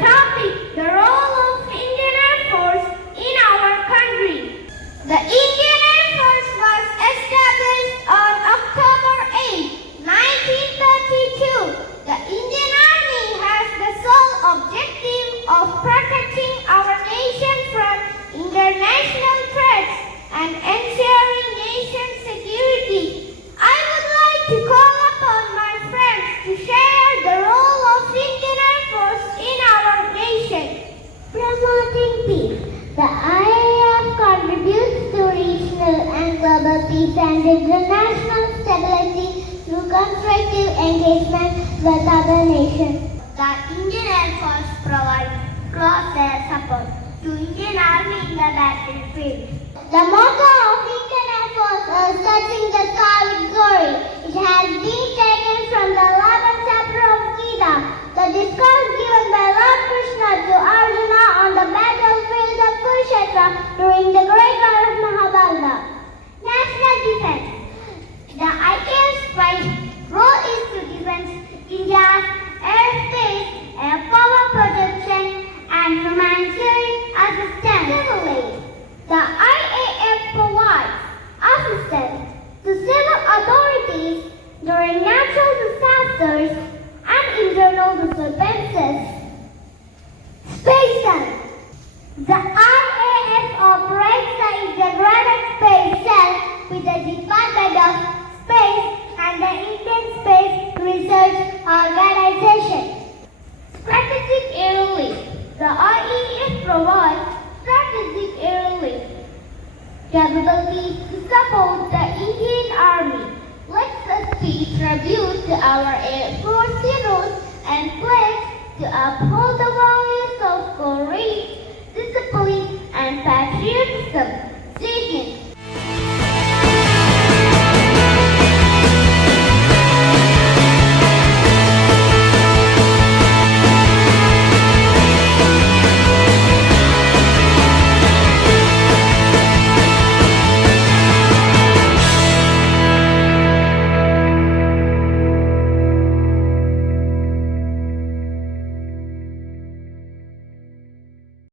topic, the role of Indian Air Force in our country. The Indian Air Force was established on October 8, 1932. The Indian Army has the sole objective of protecting our nation from international threats and ensuring nation security. I would like to call upon my friends to share the role of Indian Air Force in our nation. Promoting peace. The IAF contributes to regional and global peace and international stability through constructive engagement with other nations. The Indian Air Force provides close air support to Indian Army in the battlefield. The motto of Indian Air Force is touching the sky with glory. It has been taken from the 11th chapter of Gita, the discourse given by Lord Krishna to Arjuna on the battlefield of Kurukshetra during the Great War of Mahabharata. National defense. The IAF's role is to defend India's airspace, air power protection, and humanitarian assistance. Civilly, The IAF provides assistance to civil authorities during natural disasters and internal disturbances. Space Cell. The IAF operates the Integrated Space Cell with the Department of Space and the Indian Space Research Organization. Strategic Air Link. The IAF provides strategic air lift capabilities to support the Indian Army. Let us pay tribute to our Air Force heroes and pledge to uphold the war